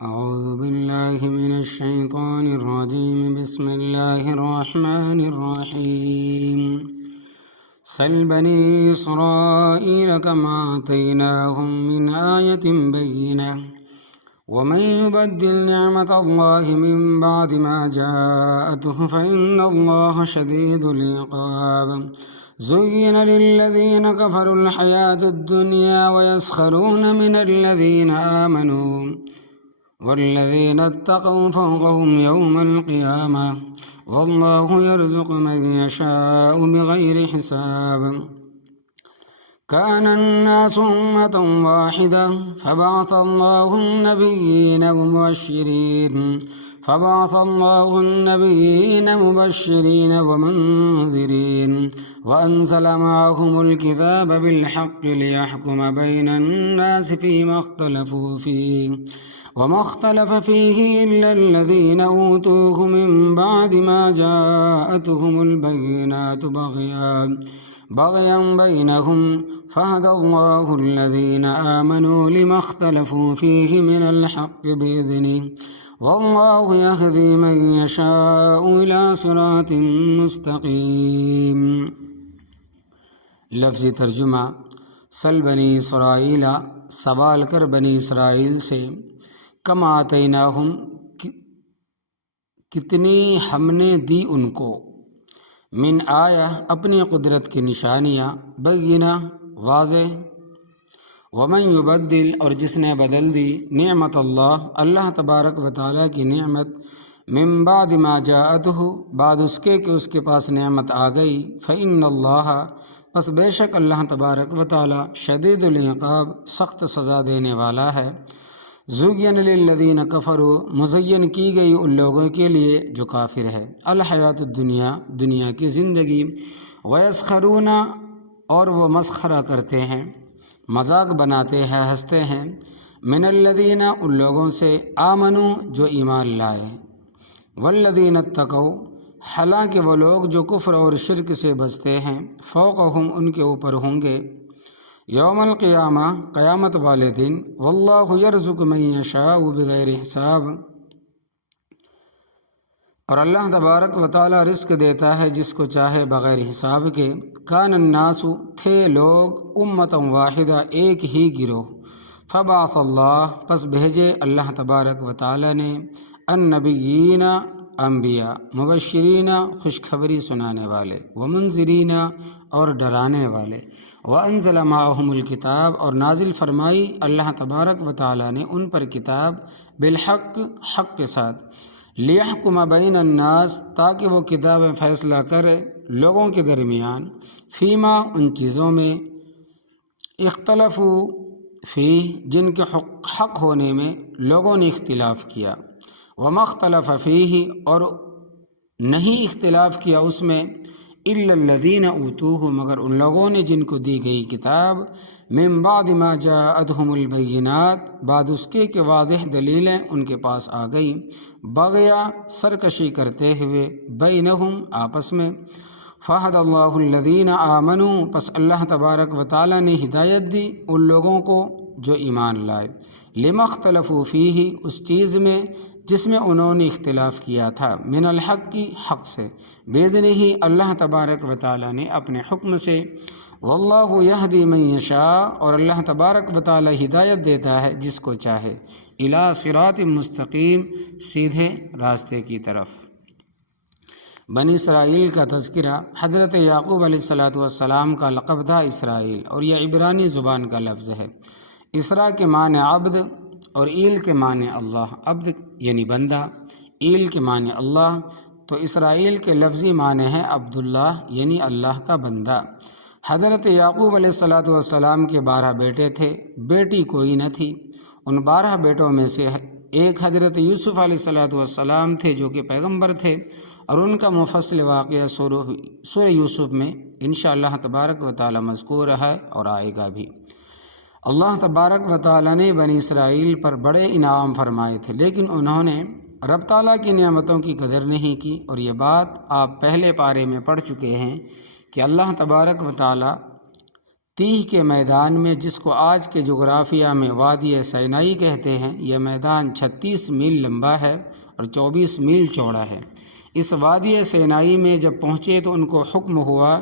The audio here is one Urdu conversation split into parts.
أعوذ بالله من الشيطان الرجيم بسم الله الرحمن الرحيم سل بني إسرائيل كما آتيناهم من آية بينة ومن يبدل نعمة الله من بعد ما جاءته فإن الله شديد العقاب زين للذين كفروا الحياة الدنيا ويسخرون من الذين آمنوا والذين اتقوا فوقهم يوم القيامة والله يرزق من يشاء بغير حساب كان الناس أمة واحدة فبعث الله النبيين مبشرين ومنذرين وأنزل معهم الكتاب بالحق ليحكم بين الناس فيما اختلفوا فيه وما اختلف فيه إلا الذين أوتوه من بعد ما جاءتهم البينات بغيا بينهم فهدى الله الذين آمنوا لما اختلفوا فيه من الحق بإذنه والله يهدي من يشاء إلى صراط مستقيم۔ لفظی ترجمہ سل بنی اسرائیل، سوال کر بنی اسرائیل سے، کم آتیناہم، کتنی ہم نے دی ان کو، من آیہ، اپنی قدرت کی نشانیاں، بینہ، واضح، ومن یبدل، اور جس نے بدل دی، نعمت اللہ تبارک و تعالیٰ کی نعمت، من بعد ما جاءتہ، بعد اس کے کہ اس کے پاس نعمت آ گئی، فإن اللہ، پس بے شک اللہ تبارک و تعالیٰ، شدید العقاب، سخت سزا دینے والا ہے۔ زین للذین کفروا، مزین کی گئی ان لوگوں کے لیے جو کافر ہے، الحیات الدنیا، دنیا کی زندگی، ویسخرون، اور وہ مسخرہ کرتے ہیں، مذاق بناتے ہیں، ہنستے ہیں، من الذین، ان لوگوں سے، آمنوا، جو ایمان لائے، والذین اتقوا، حالانکہ وہ لوگ جو کفر اور شرک سے بچتے ہیں، فوقہم، ان کے اوپر ہوں گے، یوم القیامہ، قیامت والے دن، واللہ یرزق من یشاء بغیر حساب، اور اللہ تبارک و تعالی رزق دیتا ہے جس کو چاہے بغیر حساب کے۔ کان الناس، تھے لوگ، امۃ واحدہ، ایک ہی گروہ، فبعث اللہ، پس بھیجے اللہ تبارک و تعالی نے، النبیین، انبیاء، مبشرین، خوشخبری سنانے والے، ومنذرین، اور ڈرانے والے، وانزل معہم الکتاب، اور نازل فرمائی اللہ تبارک و تعالیٰ نے ان پر کتاب، بالحق، حق کے ساتھ، لیحکم بین الناس، تاکہ وہ کتاب فیصلہ کرے لوگوں کے درمیان، فیما، ان چیزوں میں، اختلفوا فیہ، جن کے حق ہونے میں لوگوں نے اختلاف کیا، وما اختلف فیہ، اور نہیں اختلاف کیا اس میں، الا الذین اوتوہ، مگر ان لوگوں نے جن کو دی گئی کتاب، من بعد ما جاءتہم البینات، بعد اس کے کہ واضح دلیلیں ان کے پاس آ گئی، بغیا، سرکشی کرتے ہوئے، بینہم، آپس میں، فہد اللہ الذین آمنوا، پس اللہ تبارک و تعالیٰ نے ہدایت دی ان لوگوں کو جو ایمان لائے، لما اختلفوا فیہ، اس چیز میں جس میں انہوں نے اختلاف کیا تھا، من الحق کی، حق سے، باذنہ، اللہ تبارک و تعالیٰ نے اپنے حکم سے، واللہ یہدی من یشاء، اور اللہ تبارک و تعالیٰ ہدایت دیتا ہے جس کو چاہے، الی صراط مستقیم، سیدھے راستے کی طرف۔ بنی اسرائیل کا تذکرہ، حضرت یعقوب علیہ السلام کا لقب تھا اسرائیل، اور یہ عبرانی زبان کا لفظ ہے۔ اسرا کے معنی عبد، اور ایل کے معنی اللہ، عبد یعنی بندہ، ایل کے معنی اللہ، تو اسرائیل کے لفظی معنی ہے عبداللہ یعنی اللہ کا بندہ۔ حضرت یعقوب علیہ السلام کے 12 بیٹے تھے، بیٹی کوئی نہ تھی۔ ان 12 بیٹوں میں سے ایک حضرت یوسف علیہ السلام تھے جو کہ پیغمبر تھے، اور ان کا مفصل واقعہ سورہ یوسف میں انشاءاللہ تبارک و تعالی مذکور ہے اور آئے گا بھی۔ اللہ تبارک و تعالیٰ نے بنی اسرائیل پر بڑے انعام فرمائے تھے، لیکن انہوں نے رب تعالیٰ کی نعمتوں کی قدر نہیں کی، اور یہ بات آپ پہلے پارے میں پڑھ چکے ہیں کہ اللہ تبارک و تعالیٰ تیہ کے میدان میں، جس کو آج کے جغرافیہ میں وادی سینائی کہتے ہیں، یہ میدان 36 میل لمبا ہے اور 24 میل چوڑا ہے۔ اس وادی سینائی میں جب پہنچے تو ان کو حکم ہوا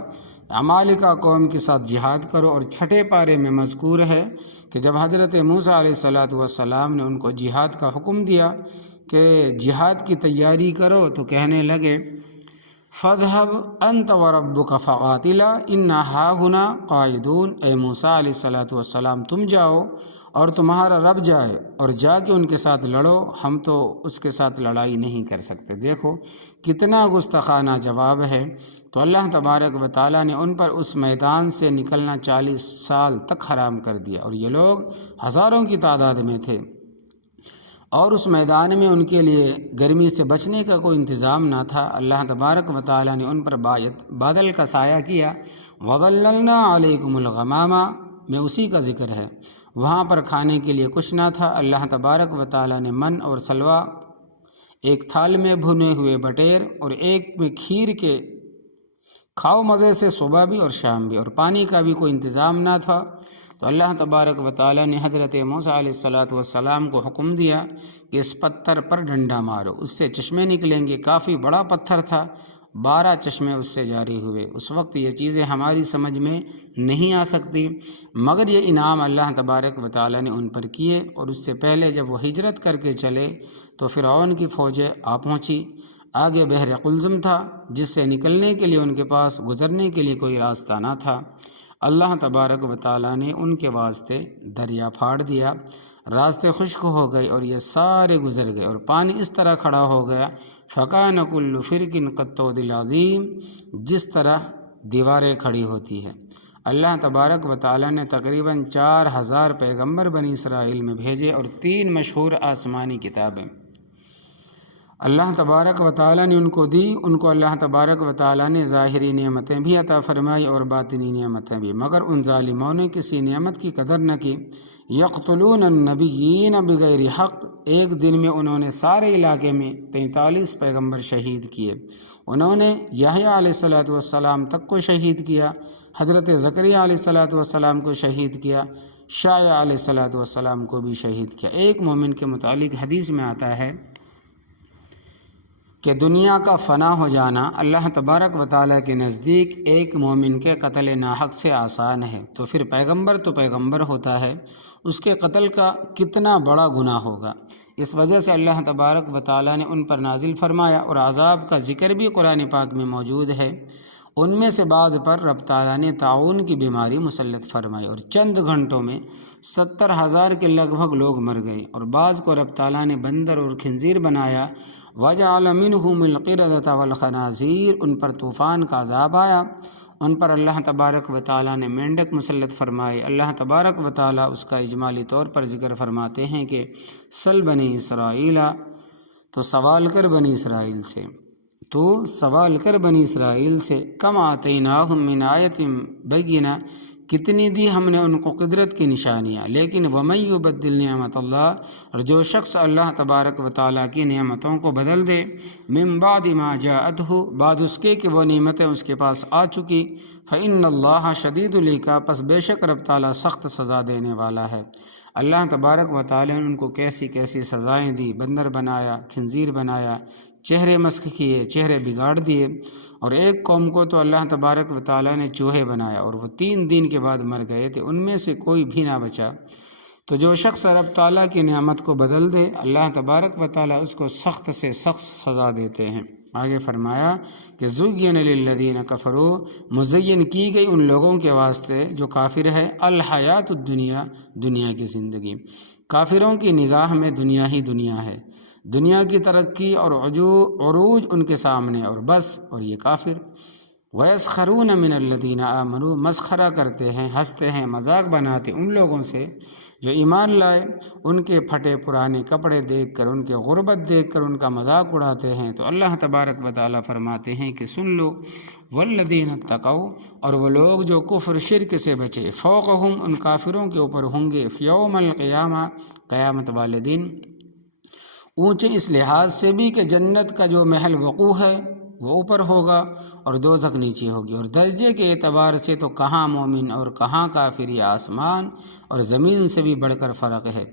عمالقہ قوم کے ساتھ جہاد کرو، اور چھٹے پارے میں مذکور ہے کہ جب حضرت موسیٰ علیہ السلام نے ان کو جہاد کا حکم دیا کہ جہاد کی تیاری کرو، تو کہنے لگے فَاذْهَبْ أَنْتَ وَرَبُّكَ فَقَاتِلَا إِنَّا هَاهُنَا قَاعِدُونَ۔ اے موسیٰ علیہ السلام تم جاؤ اور تمہارا رب جائے اور جا کے ان کے ساتھ لڑو، ہم تو اس کے ساتھ لڑائی نہیں کر سکتے۔ دیکھو کتنا گستاخانہ جواب ہے۔ تو اللہ تبارک و تعالیٰ نے ان پر اس میدان سے نکلنا 40 سال تک حرام کر دیا، اور یہ لوگ ہزاروں کی تعداد میں تھے، اور اس میدان میں ان کے لیے گرمی سے بچنے کا کوئی انتظام نہ تھا۔ اللہ تبارک و تعالیٰ نے ان پر بادل کا سایہ کیا، وَظَلَّلْنَا عَلَيْكُمُ الْغَمَامَ میں اسی کا ذکر ہے۔ وہاں پر کھانے کے لیے کچھ نہ تھا، اللہ تبارک و تعالیٰ نے من اور سلوہ، ایک تھال میں بھنے ہوئے بٹیر اور ایک میں کھیر کے کھاؤ مزے سے، صبح بھی اور شام بھی، اور پانی کا بھی کوئی انتظام نہ تھا۔ تو اللہ تبارک و تعالیٰ نے حضرت موسیٰ علیہ السلام کو حکم دیا کہ اس پتھر پر ڈنڈا مارو، اس سے چشمے نکلیں گے۔ کافی بڑا پتھر تھا، 12 چشمے اس سے جاری ہوئے۔ اس وقت یہ چیزیں ہماری سمجھ میں نہیں آ سکتی، مگر یہ انعام اللہ تبارک و تعالیٰ نے ان پر کیے۔ اور اس سے پہلے جب وہ ہجرت کر کے چلے تو فرعون کی فوجیں آ پہنچی، آگے بحر قلزم تھا جس سے نکلنے کے لیے ان کے پاس گزرنے کے لیے کوئی راستہ نہ تھا۔ اللہ تبارک و تعالیٰ نے ان کے واسطے دریا پھاڑ دیا، راستے خشک ہو گئے اور یہ سارے گزر گئے، اور پانی اس طرح کھڑا ہو گیا فَكَانَ كُلُّ فِرْقٍ كَالطَّوْدِ الْعَظِيمِ، جس طرح دیواریں کھڑی ہوتی ہے۔ اللہ تبارک و تعالیٰ نے تقریباً 4000 پیغمبر بنی اسرائیل میں بھیجے اور 3 مشہور آسمانی کتابیں اللہ تبارک و تعالیٰ نے ان کو دی۔ ان کو اللہ تبارک و تعالیٰ نے ظاہری نعمتیں بھی عطا فرمائی اور باطنی نعمتیں بھی، مگر ان ظالموں نے کسی نعمت کی قدر نہ کی۔ یقتلون النبیین بغیر حق، ایک دن میں انہوں نے سارے علاقے میں 43 پیغمبر شہید کیے۔ انہوں نے یحییٰ علیہ السلام تک کو شہید کیا، حضرت زکریا علیہ السلام کو شہید کیا، شایع علیہ السلام کو بھی شہید کیا۔ ایک مومن کے متعلق حدیث میں آتا ہے کہ دنیا کا فنا ہو جانا اللہ تبارک و تعالیٰ کے نزدیک ایک مومن کے قتل ناحق سے آسان ہے، تو پھر پیغمبر تو پیغمبر ہوتا ہے، اس کے قتل کا کتنا بڑا گناہ ہوگا۔ اس وجہ سے اللہ تبارک و تعالیٰ نے ان پر نازل فرمایا، اور عذاب کا ذکر بھی قرآن پاک میں موجود ہے۔ ان میں سے بعض پر رب تعالیٰ نے طاعون کی بیماری مسلط فرمائی، اور چند گھنٹوں میں 70,000 کے لگ بھگ لوگ مر گئے، اور بعض کو رب تعالیٰ نے بندر اور خنزیر بنایا۔ وَجَعَلَ مِنْهُمُ الْقِرَدَةَ وَالْخَنَازِيرَ، ان پر طوفان کا عذاب آیا۔ ان پر اللہ تبارک و تعالیٰ نے مینڈک مسلط فرمائے۔ اللہ تبارک و تعالیٰ اس کا اجمالی طور پر ذکر فرماتے ہیں کہ سل بنی اسرائیل، تو سوال کر بنی اسرائیل سے، کم آتیناہم من آیۃ بینہ، کتنی دی ہم نے ان کو قدرت کی نشانیاں، لیکن ومن یبدل نعمت اللہ، اور جو شخص اللہ تبارک و تعالیٰ کی نعمتوں کو بدل دے، من بعد ما جاءتہ، بعد اس کے کہ وہ نعمتیں اس کے پاس آ چکی، فإن اللہ شدید العقاب، پس بے شک رب تعالیٰ سخت سزا دینے والا ہے۔ اللہ تبارک و تعالیٰ نے ان کو کیسی کیسی سزائیں دی، بندر بنایا، خنزیر بنایا، چہرے مسخ کیے، چہرے بگاڑ دیے، اور ایک قوم کو تو اللہ تبارک و تعالیٰ نے چوہے بنایا، اور وہ 3 دن کے بعد مر گئے تھے، ان میں سے کوئی بھی نہ بچا۔ تو جو شخص رب تعالیٰ کی نعمت کو بدل دے، اللہ تبارک و تعالیٰ اس کو سخت سے سخت سزا دیتے ہیں۔ آگے فرمایا کہ زُيِّنَ لِلَّذِينَ كَفَرُوا، مزین کی گئی ان لوگوں کے واسطے جو کافر ہے، الحیات الدنیا، دنیا کی زندگی۔ کافروں کی نگاہ میں دنیا ہی دنیا ہے، دنیا کی ترقی اور عروج ان کے سامنے، اور بس، اور یہ کافر وَيَسْخَرُونَ مِنَ الَّذِينَ آمَنُوا، مسخرہ کرتے ہیں، ہنستے ہیں، مذاق بناتے ان لوگوں سے جو ایمان لائے، ان کے پھٹے پرانے کپڑے دیکھ کر، ان کے غربت دیکھ کر ان کا مذاق اڑاتے ہیں۔ تو اللہ تبارک و تعالیٰ فرماتے ہیں کہ سن لو، والذین اتقوا، اور وہ لوگ جو کفر شرک سے بچے، فوقہم، ان کافروں کے اوپر ہوں گے، فی یوم القیامہ، قیامت والے دن، اونچے اس لحاظ سے بھی کہ جنت کا جو محل وقوع ہے وہ اوپر ہوگا اور دوزخ نیچے ہوگی، اور درجے کے اعتبار سے تو کہاں مومن اور کہاں کافر، یہ آسمان اور زمین سے بھی بڑھ کر فرق ہے۔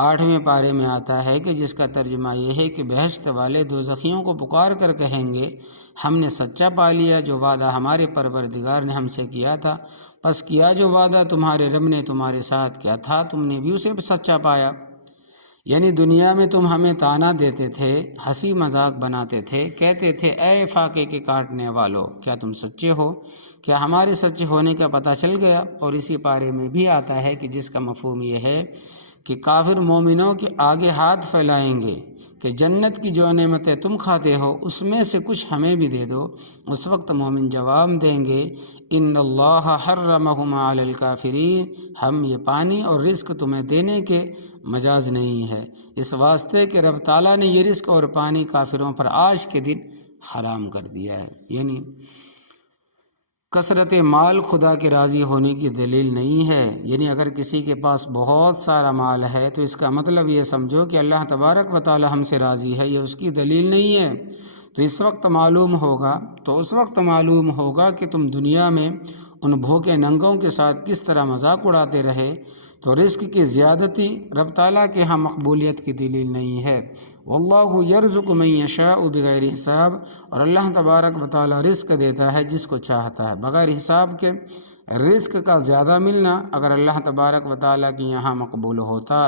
8ویں پارے میں آتا ہے کہ جس کا ترجمہ یہ ہے کہ بہشت والے دوزخیوں کو پکار کر کہیں گے ہم نے سچا پا لیا جو وعدہ ہمارے پروردگار نے ہم سے کیا تھا، پس کیا جو وعدہ تمہارے رب نے تمہارے ساتھ کیا تھا تم نے بھی اسے سچا پایا۔ یعنی دنیا میں تم ہمیں طعنہ دیتے تھے، ہنسی مذاق بناتے تھے، کہتے تھے اے فاقے کے کاٹنے والو کیا تم سچے ہو؟ کیا ہمارے سچے ہونے کا پتہ چل گیا؟ اور اسی پارے میں بھی آتا ہے کہ جس کا مفہوم یہ ہے کہ کافر مومنوں کے آگے ہاتھ پھیلائیں گے کہ جنت کی جو نعمتیں تم کھاتے ہو اس میں سے کچھ ہمیں بھی دے دو۔ اس وقت مومن جواب دیں گے ان اللہ حرمہما علی الکافرین، ہم یہ پانی اور رزق تمہیں دینے کے مجاز نہیں ہے، اس واسطے کہ رب تعالیٰ نے یہ رزق اور پانی کافروں پر آج کے دن حرام کر دیا ہے۔ یعنی کثرت مال خدا کے راضی ہونے کی دلیل نہیں ہے۔ یعنی اگر کسی کے پاس بہت سارا مال ہے تو اس کا مطلب یہ سمجھو کہ اللہ تبارک و تعالی ہم سے راضی ہے، یہ اس کی دلیل نہیں ہے۔ تو اس وقت معلوم ہوگا کہ تم دنیا میں ان بھوکے ننگوں کے ساتھ کس طرح مذاق اڑاتے رہے۔ تو رزق کی زیادتی رب تعالیٰ کے ہاں مقبولیت کی دلیل نہیں ہے۔ واللہ یرزق من یشاء بغیر حساب، اور اللہ تبارک و تعالیٰ رزق دیتا ہے جس کو چاہتا ہے بغیر حساب کے۔ رزق کا زیادہ ملنا اگر اللہ تبارک و تعالیٰ کی یہاں مقبول ہوتا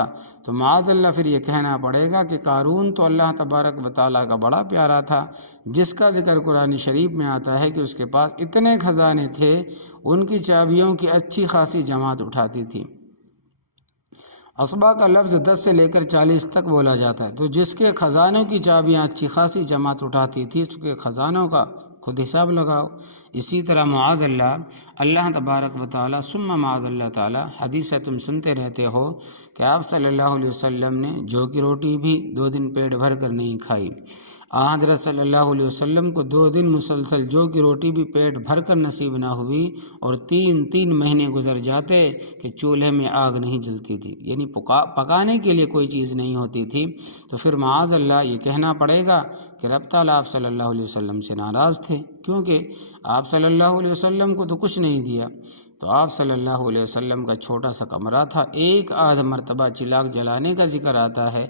تو معاذ اللہ پھر یہ کہنا پڑے گا کہ قارون تو اللہ تبارک و تعالیٰ کا بڑا پیارا تھا، جس کا ذکر قرآن شریف میں آتا ہے کہ اس کے پاس اتنے خزانے تھے ان کی چابیوں کی اچھی خاصی جماعت اٹھاتی تھی۔ اصبع کا لفظ 10 سے لے کر 40 تک بولا جاتا ہے، تو جس کے خزانوں کی چابیاں اچھی خاصی جماعت اٹھاتی تھی اس کے خزانوں کا خود حساب لگاؤ۔ اسی طرح معاذ اللہ تبارک و تعالیٰ ثم معاذ اللہ تعالیٰ، حدیث سے تم سنتے رہتے ہو کہ آپ صلی اللہ علیہ وسلم نے جو کی روٹی بھی 2 دن پیٹ بھر کر نہیں کھائی۔ حضرت صلی اللہ علیہ وسلم کو 2 دن مسلسل جو کی روٹی بھی پیٹ بھر کر نصیب نہ ہوئی، اور 3 مہینے گزر جاتے کہ چولہے میں آگ نہیں جلتی تھی، یعنی پکانے کے لیے کوئی چیز نہیں ہوتی تھی۔ تو پھر معاذ اللہ یہ کہنا پڑے گا کہ رب تعالیٰ آپ صلی اللہ علیہ وسلم سے ناراض تھے، کیونکہ آپ صلی اللہ علیہ وسلم کو تو کچھ نہیں دیا۔ تو آپ صلی اللہ علیہ وسلم کا چھوٹا سا کمرہ تھا، 1 مرتبہ چراغ جلانے کا ذکر آتا ہے،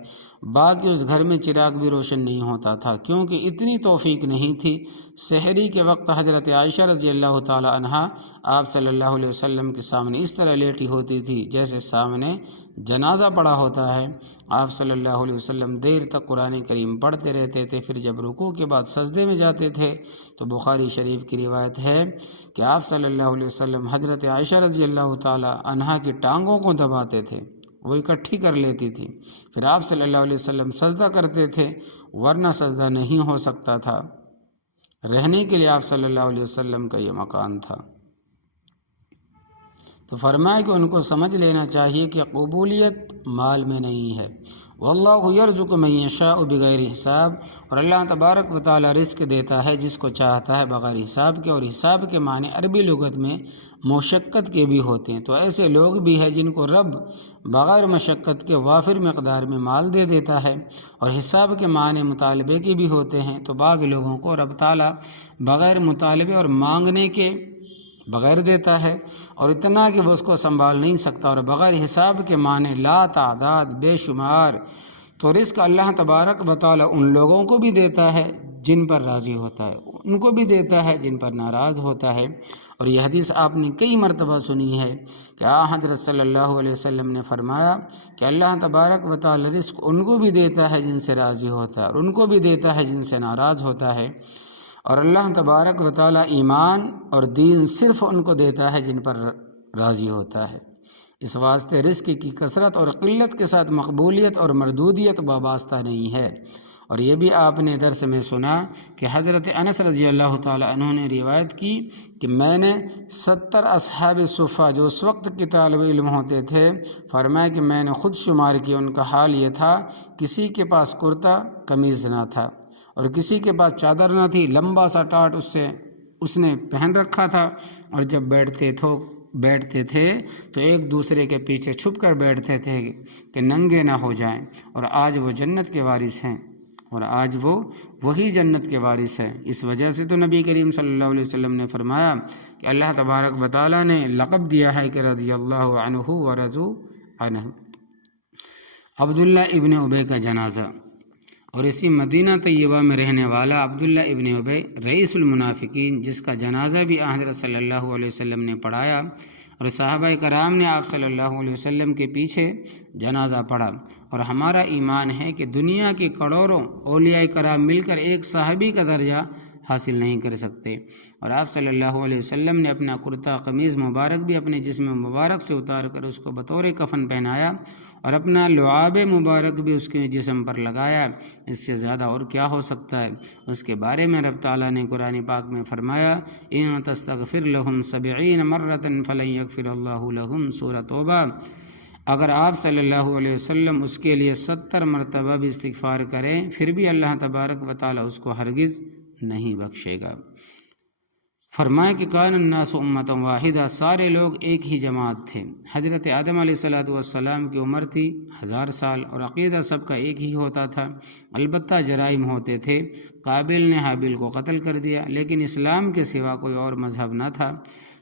باقی اس گھر میں چراغ بھی روشن نہیں ہوتا تھا، کیونکہ اتنی توفیق نہیں تھی۔ سحری کے وقت حضرت عائشہ رضی اللہ تعالی عنہا آپ صلی اللہ علیہ وسلم کے سامنے اس طرح لیٹی ہوتی تھی جیسے سامنے جنازہ پڑا ہوتا ہے۔ آپ صلی اللہ علیہ وسلم دیر تک قرآن کریم پڑھتے رہتے تھے، پھر جب رکوع کے بعد سجدے میں جاتے تھے تو بخاری شریف کی روایت ہے کہ آپ صلی اللہ علیہ وسلم حضرت عائشہ رضی اللہ تعالی عنہا کی ٹانگوں کو دباتے تھے، وہ اکٹھی کر لیتی تھی، پھر آپ صلی اللہ علیہ وسلم سجدہ کرتے تھے، ورنہ سجدہ نہیں ہو سکتا تھا۔ رہنے کے لیے آپ صلی اللہ علیہ وسلم کا یہ مکان تھا۔ تو فرمایا کہ ان کو سمجھ لینا چاہیے کہ قبولیت مال میں نہیں ہے۔ واللہ یرزق من یشاء بغیر حساب، اور اللہ تبارک و تعالی رزق دیتا ہے جس کو چاہتا ہے بغیر حساب کے، اور حساب کے معنی عربی لغت میں مشقت کے بھی ہوتے ہیں۔ تو ایسے لوگ بھی ہیں جن کو رب بغیر مشقت کے وافر مقدار میں مال دے دیتا ہے، اور حساب کے معنی مطالبے کے بھی ہوتے ہیں۔ تو بعض لوگوں کو رب تعالی بغیر مطالبے اور مانگنے کے بغیر دیتا ہے، اور اتنا کہ وہ اس کو سنبھال نہیں سکتا، اور بغیر حساب کے معنی لا تعداد بے شمار۔ تو رزق اللہ تبارک و تعالی ان لوگوں کو بھی دیتا ہے جن پر راضی ہوتا ہے، ان کو بھی دیتا ہے جن پر ناراض ہوتا ہے۔ اور یہ حدیث آپ نے کئی مرتبہ سنی ہے کہ حضرت صلی اللہ علیہ وسلم نے فرمایا کہ اللہ تبارک و تعالی رزق ان کو بھی دیتا ہے جن سے راضی ہوتا ہے، اور ان کو بھی دیتا ہے جن سے ناراض ہوتا ہے۔ اور اللہ تبارک و تعالی ایمان اور دین صرف ان کو دیتا ہے جن پر راضی ہوتا ہے۔ اس واسطے رزق کی کثرت اور قلت کے ساتھ مقبولیت اور مردودیت وابستہ نہیں ہے۔ اور یہ بھی آپ نے درس میں سنا کہ حضرت انس رضی اللہ تعالی عنہ نے روایت کی کہ میں نے 70 اصحاب صفہ جو اس وقت کے طالب علم ہوتے تھے، فرمایا کہ میں نے خود شمار کیا، ان کا حال یہ تھا کسی کے پاس کرتا قمیض نہ تھا، اور کسی کے پاس چادر نہ تھی، لمبا سا ٹاٹ اس نے پہن رکھا تھا، اور جب بیٹھتے تھے تو ایک دوسرے کے پیچھے چھپ کر بیٹھتے تھے کہ ننگے نہ ہو جائیں، اور آج وہ جنت کے وارث ہیں۔ اور آج وہ وہی جنت کے وارث ہے۔ اس وجہ سے تو نبی کریم صلی اللہ علیہ وسلم نے فرمایا کہ اللہ تبارک و تعالیٰ نے لقب دیا ہے کہ رضی اللہ عنہ ورضوا عنہ۔ عبداللہ ابن ابی کا جنازہ، اور اسی مدینہ طیبہ میں رہنے والا عبداللہ ابن ابی رئیس المنافقین، جس کا جنازہ بھی حضرت صلی اللہ علیہ وسلم نے پڑھایا، اور صحابہ کرام نے آپ صلی اللہ علیہ وسلم کے پیچھے جنازہ پڑھا۔ اور ہمارا ایمان ہے کہ دنیا کے کروڑوں اولیاء کرام مل کر ایک صحابی کا درجہ حاصل نہیں کر سکتے، اور آپ صلی اللہ علیہ وسلم نے اپنا کرتا قمیض مبارک بھی اپنے جسم مبارک سے اتار کر اس کو بطور کفن پہنایا، اور اپنا لعاب مبارک بھی اس کے جسم پر لگایا۔ اس سے زیادہ اور کیا ہو سکتا ہے؟ اس کے بارے میں رب تعالیٰ نے قرآن پاک میں فرمایا ان تستغفر لهم 70 مرۃ فلن یغفر اللہ لهم، سورۃ توبہ۔ اگر آپ صلی اللہ علیہ وسلم اس کے لیے 70 مرتبہ بھی استغفار کریں پھر بھی اللہ تبارک و تعالیٰ اس کو ہرگز نہیں بخشے گا۔ فرمایا کہ کان الناس امۃ واحدہ، سارے لوگ ایک ہی جماعت تھے۔ حضرت آدم علیہ السلام کی عمر تھی 1000 سال، اور عقیدہ سب کا ایک ہی ہوتا تھا، البتہ جرائم ہوتے تھے۔ قابل نے حابل کو قتل کر دیا، لیکن اسلام کے سوا کوئی اور مذہب نہ تھا۔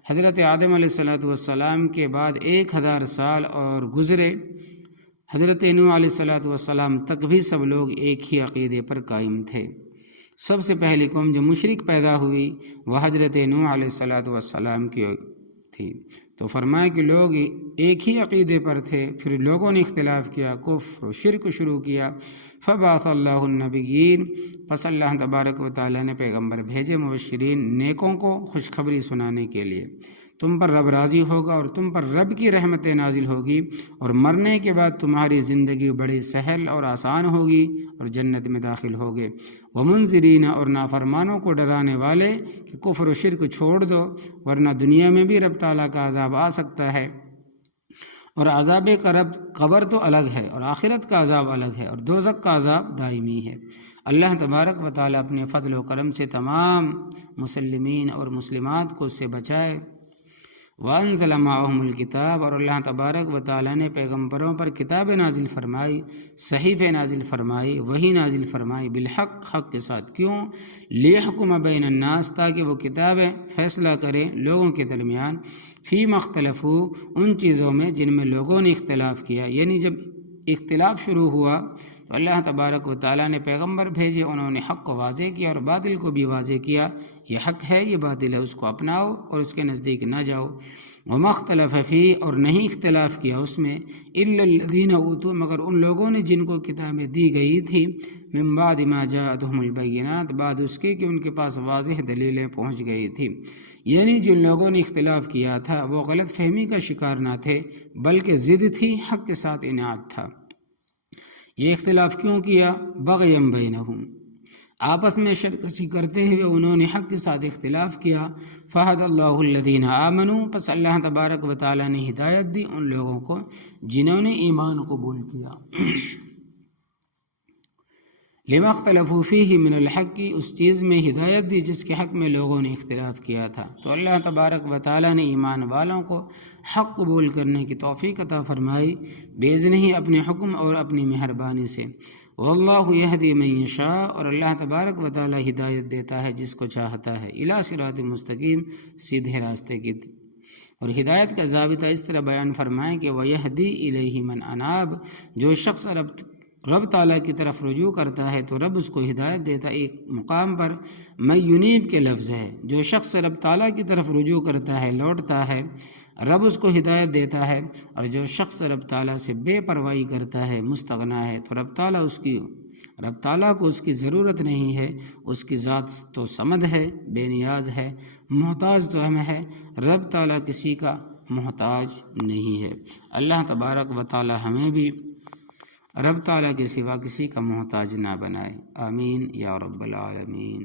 حضرت آدم علیہ السلام کے بعد 1000 سال اور گزرے، حضرت نوح علیہ السلام تک بھی سب لوگ ایک ہی عقیدے پر قائم تھے۔ سب سے پہلی قوم جو مشرک پیدا ہوئی وہ حضرت نوح علیہ السلام کی تھی۔ تو فرمایا کہ لوگ ایک ہی عقیدے پر تھے، پھر لوگوں نے اختلاف کیا، کفر و شرک شروع کیا۔ فبعث اللہ النبیین، پس اللہ تبارک و تعالیٰ نے پیغمبر بھیجے مبشرین، نیکوں کو خوشخبری سنانے کے لیے۔ تم پر رب راضی ہوگا اور تم پر رب کی رحمتیں نازل ہوگی، اور مرنے کے بعد تمہاری زندگی بڑی سہل اور آسان ہوگی اور جنت میں داخل ہوگے۔ ومنذرین، اور نافرمانوں کو ڈرانے والے کہ کفر و شرک چھوڑ دو، ورنہ دنیا میں بھی رب تعالیٰ کا عذاب آ سکتا ہے، اور عذاب قبر تو الگ ہے، اور آخرت کا عذاب الگ ہے، اور دوزخ کا عذاب دائمی ہے۔ اللہ تبارک و تعالیٰ اپنے فضل و کرم سے تمام مسلمین اور مسلمات کو اس سے بچائے۔ وَأَنزَلَ مَعَهُمُ الْكِتَابَ، اور اللہ تبارک و تعالیٰ نے پیغمبروں پر کتاب نازل فرمائی، صحیفے نازل فرمائی، وحی نازل فرمائی، بالحق، حق کے ساتھ۔ کیوں؟ لِيَحْكُمَ بَيْنَ النَّاسِ، تاکہ وہ کتابیں فیصلہ کریں لوگوں کے درمیان، فِيمَا اخْتَلَفُوا، ان چیزوں میں جن میں لوگوں نے اختلاف کیا۔ یعنی جب اختلاف شروع ہوا تو اللہ تبارک و تعالیٰ نے پیغمبر بھیجے، انہوں نے حق کو واضح کیا اور باطل کو بھی واضح کیا، یہ حق ہے یہ باطل ہے، اس کو اپناؤ اور اس کے نزدیک نہ جاؤ۔ وما اختلف فیہ، اور نہیں اختلاف کیا اس میں، الا الذین اوتوا، مگر ان لوگوں نے جن کو کتابیں دی گئی تھی، من بعد ما جاءتهم البینات، بعد اس کے کہ ان کے پاس واضح دلیلیں پہنچ گئی تھی۔ یعنی جن لوگوں نے اختلاف کیا تھا وہ غلط فہمی کا شکار نہ تھے، بلکہ ضد تھی، حق کے ساتھ اناد تھا۔ یہ اختلاف کیوں کیا؟ بغیم بینہم، آپس میں شرکشی کرتے ہوئے انہوں نے حق کے ساتھ اختلاف کیا۔ فہد اللہ الذین آمنوا، پس اللہ تبارک و تعالیٰ نے ہدایت دی ان لوگوں کو جنہوں نے ایمان قبول کیا۔ لما اختلفوا فیہ من الحق، اس چیز میں ہدایت دی جس کے حق میں لوگوں نے اختلاف کیا تھا۔ تو اللہ تبارک و تعالیٰ نے ایمان والوں کو حق قبول کرنے کی توفیق عطا فرمائی، باذنہ ہی، اپنے حکم اور اپنی مہربانی سے۔ واللہ یہدی من یشاء، اور اللہ تبارک و تعالیٰ ہدایت دیتا ہے جس کو چاہتا ہے، الی صراط مستقیم، سیدھے راستے کی۔ اور ہدایت کا ضابطہ اس طرح بیان فرمائیں کہ وَيَهْدِي إِلَيْهِ مَنْ أَنَابَ، جو شخص رب تعالیٰ کی طرف رجوع کرتا ہے تو رب اس کو ہدایت دیتا ہے۔ ایک مقام پر میں ینیب کے لفظ ہے، جو شخص رب تعالیٰ کی طرف رجوع کرتا ہے، لوٹتا ہے، رب اس کو ہدایت دیتا ہے، اور جو شخص رب تعالیٰ سے بے پرواہی کرتا ہے، مستغنا ہے، تو رب تعالیٰ کو اس کی ضرورت نہیں ہے، اس کی ذات تو صمد ہے، بے نیاز ہے، محتاج تو ہم ہے، رب تعالیٰ کسی کا محتاج نہیں ہے۔ اللہ تبارک و تعالیٰ ہمیں بھی رب تعالیٰ کے سوا کسی کا محتاج نہ بنائے، آمین یا رب العالمین۔